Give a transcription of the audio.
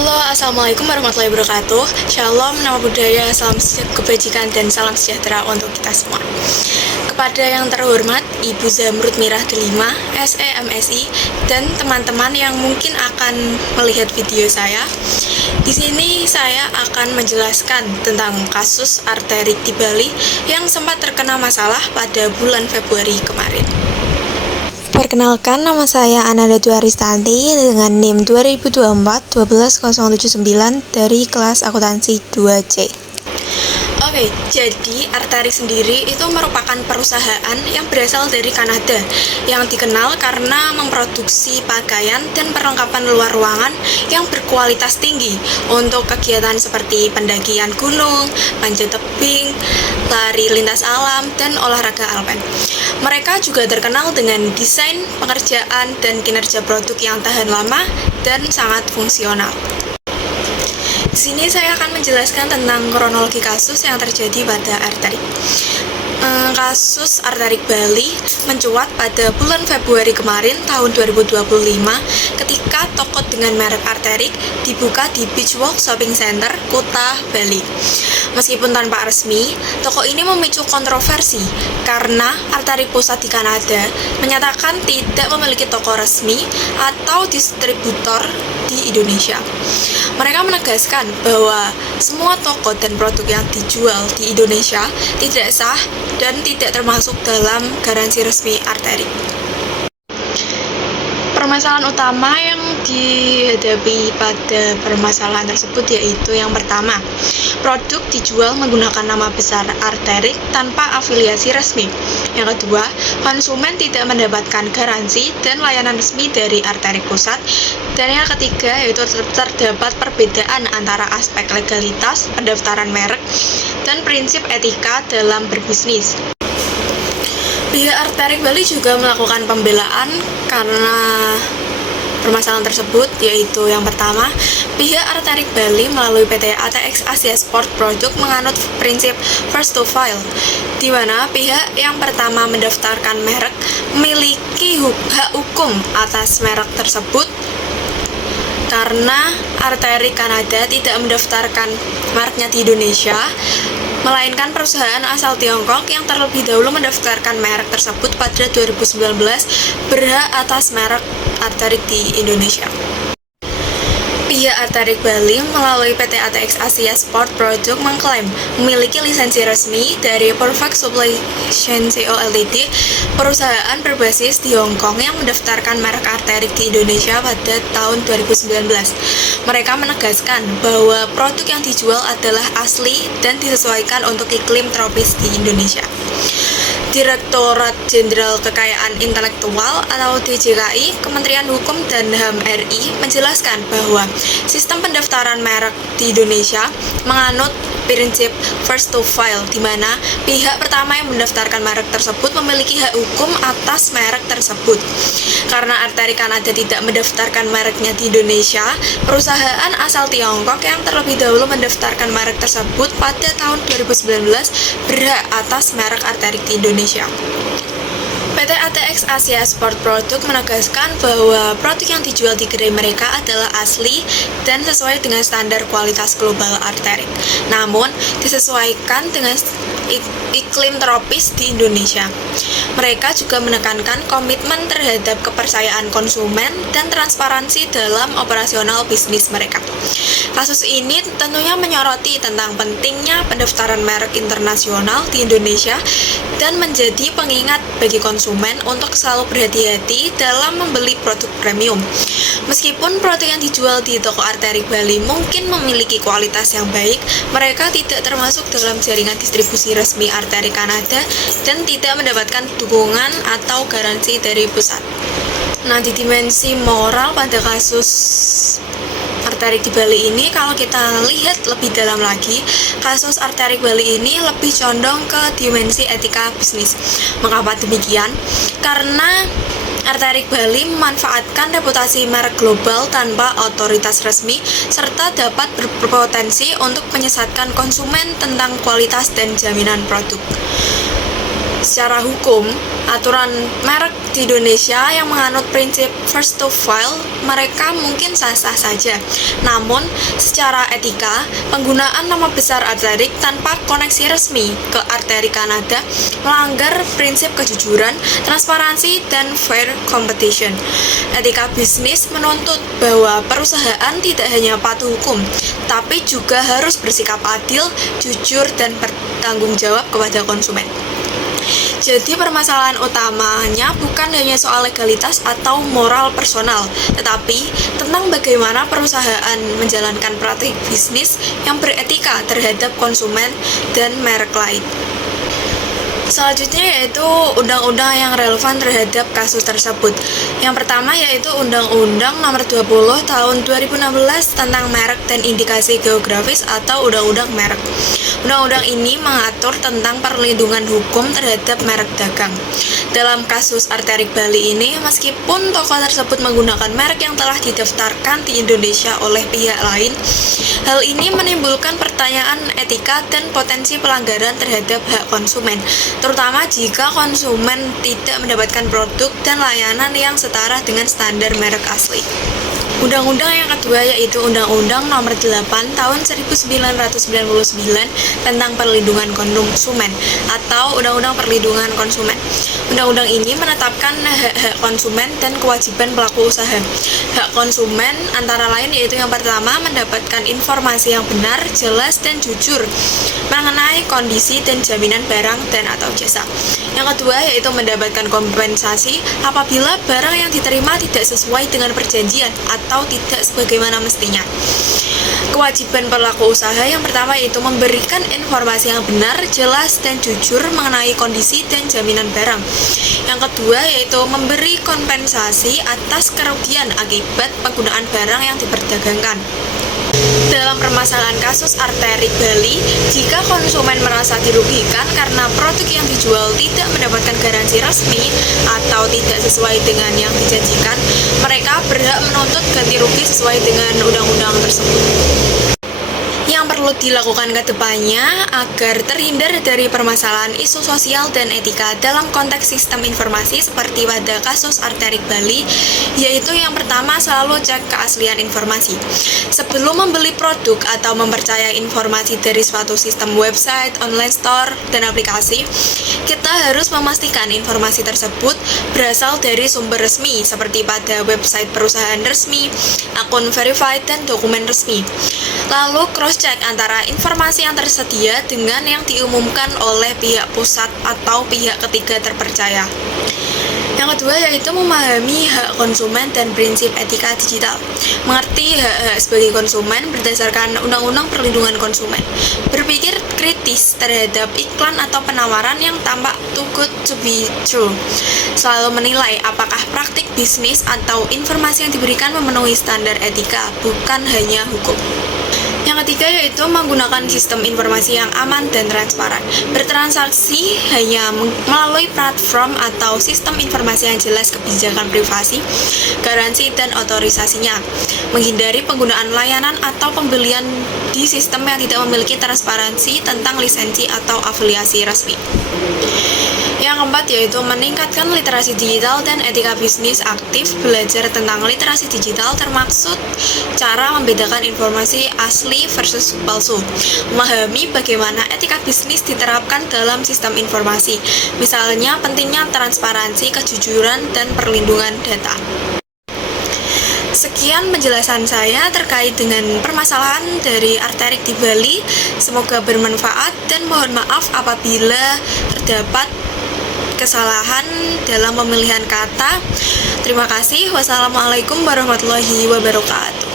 Halo, Assalamualaikum warahmatullahi wabarakatuh. Shalom, nama budaya, salam kebajikan, dan salam sejahtera untuk kita semua. Kepada yang terhormat Ibu Zamrud Mirah Delima, SE MSI, dan teman-teman yang mungkin akan melihat video saya, di sini saya akan menjelaskan tentang kasus arterik di Bali yang sempat terkena masalah pada bulan Februari kemarin. Perkenalkan, nama saya Ananda Dwi Aristanti dengan NIM 2024-12079 dari kelas akuntansi 2C. Oke, jadi Arterik sendiri itu merupakan perusahaan yang berasal dari Kanada yang dikenal karena memproduksi pakaian dan perlengkapan luar ruangan yang berkualitas tinggi untuk kegiatan seperti pendakian gunung, panjat tebing, lari lintas alam, dan olahraga alpen. Mereka juga terkenal dengan desain, pengerjaan, dan kinerja produk yang tahan lama dan sangat fungsional. Di sini saya akan menjelaskan tentang kronologi kasus yang terjadi pada Arterik. Kasus Arterik Bali mencuat pada bulan Februari kemarin tahun 2025 ketika toko dengan merek Arterik dibuka di Beach Walk Shopping Center, Kuta, Bali. Meskipun tanpa resmi, toko ini memicu kontroversi karena Arterik pusat di Kanada menyatakan tidak memiliki toko resmi atau distributor di Indonesia. Mereka menegaskan bahwa semua toko dan produk yang dijual di Indonesia tidak sah dan tidak termasuk dalam garansi resmi Arterik. Permasalahan utama yang dihadapi pada permasalahan tersebut yaitu yang pertama, produk dijual menggunakan nama besar Arterik tanpa afiliasi resmi. Yang kedua, konsumen tidak mendapatkan garansi dan layanan resmi dari Arterik pusat. Dan yang ketiga, yaitu terdapat perbedaan antara aspek legalitas pendaftaran merek dan prinsip etika dalam berbisnis. Pihak Arterik Bali juga melakukan pembelaan karena permasalahan tersebut, yaitu yang pertama, pihak Arterik Bali melalui PT ATX Asia Sport Product menganut prinsip first to file, di mana pihak yang pertama mendaftarkan merek memiliki hak hukum atas merek tersebut karena Arterik Kanada tidak mendaftarkan mereknya di Indonesia, melainkan perusahaan asal Tiongkok yang terlebih dahulu mendaftarkan merek tersebut pada 2019 berhak atas merek Arterik di Indonesia. Pihak Arterik Bali melalui PT ATX Asia Sport Product mengklaim memiliki lisensi resmi dari Perfect Supply Chain Co. Ltd, perusahaan berbasis di Hong Kong yang mendaftarkan merek Arterik di Indonesia pada tahun 2019. Mereka menegaskan bahwa produk yang dijual adalah asli dan disesuaikan untuk iklim tropis di Indonesia. Direktorat Jenderal Kekayaan Intelektual atau DJKI, Kementerian Hukum dan HAM RI menjelaskan bahwa sistem pendaftaran merek di Indonesia menganut prinsip first to file, di mana pihak pertama yang mendaftarkan merek tersebut memiliki hak hukum atas merek tersebut. Karena Arterik Kanada tidak mendaftarkan mereknya di Indonesia, perusahaan asal Tiongkok yang terlebih dahulu mendaftarkan merek tersebut pada tahun 2019 berhak atas merek Arterik di Indonesia. PT ATX Asia Sport Product menegaskan bahwa produk yang dijual di gerai mereka adalah asli dan sesuai dengan standar kualitas global Arterik, namun disesuaikan dengan iklim tropis di Indonesia. Mereka juga menekankan komitmen terhadap kepercayaan konsumen dan transparansi dalam operasional bisnis mereka. Kasus ini tentunya menyoroti tentang pentingnya pendaftaran merek internasional di Indonesia dan menjadi pengingat bagi konsumen untuk selalu berhati-hati dalam membeli produk premium. Meskipun produk yang dijual di toko Arterik Bali mungkin memiliki kualitas yang baik, mereka tidak termasuk dalam jaringan distribusi resmi Arterik Kanada dan tidak mendapatkan dukungan atau garansi dari pusat. Nah, di dimensi moral pada kasus Arterik di Bali ini, kalau kita lihat lebih dalam lagi, kasus Arterik Bali ini lebih condong ke dimensi etika bisnis. Mengapa demikian? Karena Arterik Bali memanfaatkan reputasi merek global tanpa otoritas resmi serta dapat berpotensi untuk menyesatkan konsumen tentang kualitas dan jaminan produk. Secara hukum, aturan merek di Indonesia yang menganut prinsip first to file, mereka mungkin sah-sah saja. Namun, secara etika, penggunaan nama besar Arc'teryx tanpa koneksi resmi ke Arc'teryx Kanada melanggar prinsip kejujuran, transparansi, dan fair competition. Etika bisnis menuntut bahwa perusahaan tidak hanya patuh hukum, tapi juga harus bersikap adil, jujur, dan bertanggung jawab kepada konsumen. Jadi permasalahan utamanya bukan hanya soal legalitas atau moral personal, tetapi tentang bagaimana perusahaan menjalankan praktik bisnis yang beretika terhadap konsumen dan merek lain. Selanjutnya yaitu undang-undang yang relevan terhadap kasus tersebut. Yang pertama yaitu Undang-Undang Nomor 20 Tahun 2016 tentang merek dan indikasi geografis atau Undang-Undang Merek. Undang-undang ini mengatur tentang perlindungan hukum terhadap merek dagang. Dalam kasus Arc'teryx Bali ini, meskipun toko tersebut menggunakan merek yang telah didaftarkan di Indonesia oleh pihak lain, hal ini menimbulkan pertanyaan etika dan potensi pelanggaran terhadap hak konsumen, terutama jika konsumen tidak mendapatkan produk dan layanan yang setara dengan standar merek asli. Undang-undang yang kedua yaitu Undang-Undang Nomor 8 Tahun 1999 tentang Perlindungan Konsumen atau Undang-Undang Perlindungan Konsumen. Undang-undang ini menetapkan hak-hak konsumen dan kewajiban pelaku usaha. Hak konsumen antara lain yaitu yang pertama mendapatkan informasi yang benar, jelas, dan jujur mengenai kondisi dan jaminan barang dan atau jasa. Yang kedua yaitu mendapatkan kompensasi apabila barang yang diterima tidak sesuai dengan perjanjian atau tidak sebagaimana mestinya. Kewajiban pelaku usaha yang pertama yaitu memberikan informasi yang benar, jelas, dan jujur mengenai kondisi dan jaminan barang. Yang kedua yaitu memberi kompensasi atas kerugian akibat penggunaan barang yang diperdagangkan. Dalam permasalahan kasus Arc'teryx Bali, jika konsumen merasa dirugikan karena produk yang dijual tidak mendapatkan garansi resmi atau tidak sesuai dengan yang dijanjikan, mereka berhak menuntut ganti rugi sesuai dengan undang-undang tersebut. Yang perlu dilakukan ke depannya agar terhindar dari permasalahan isu sosial dan etika dalam konteks sistem informasi seperti pada kasus Arc'teryx Bali, yaitu yang pertama selalu cek keaslian informasi. Sebelum membeli produk atau mempercayai informasi dari suatu sistem website, online store, dan aplikasi, kita harus memastikan informasi tersebut berasal dari sumber resmi seperti pada website perusahaan resmi, akun verified, dan dokumen resmi. Lalu cross-check antara informasi yang tersedia dengan yang diumumkan oleh pihak pusat atau pihak ketiga terpercaya. Yang kedua yaitu memahami hak konsumen dan prinsip etika digital. Mengerti hak-hak sebagai konsumen berdasarkan Undang-Undang Perlindungan Konsumen. Berpikir kritis terhadap iklan atau penawaran yang tampak too good to be true. Selalu menilai apakah praktik bisnis atau informasi yang diberikan memenuhi standar etika, bukan hanya hukum. Yang ketiga yaitu menggunakan sistem informasi yang aman dan transparan. Bertransaksi hanya melalui platform atau sistem informasi yang jelas kebijakan privasi, garansi, dan otorisasinya. Menghindari penggunaan layanan atau pembelian di sistem yang tidak memiliki transparansi tentang lisensi atau afiliasi resmi. Yang keempat yaitu meningkatkan literasi digital dan etika bisnis aktif, belajar tentang literasi digital termaksud cara membedakan informasi asli versus palsu, memahami bagaimana etika bisnis diterapkan dalam sistem informasi, misalnya pentingnya transparansi, kejujuran, dan perlindungan data. Sekian penjelasan saya terkait dengan permasalahan dari Arc'teryx di Bali. Semoga bermanfaat dan mohon maaf apabila terdapat kesalahan dalam pemilihan kata. Terima kasih. Wassalamualaikum warahmatullahi wabarakatuh.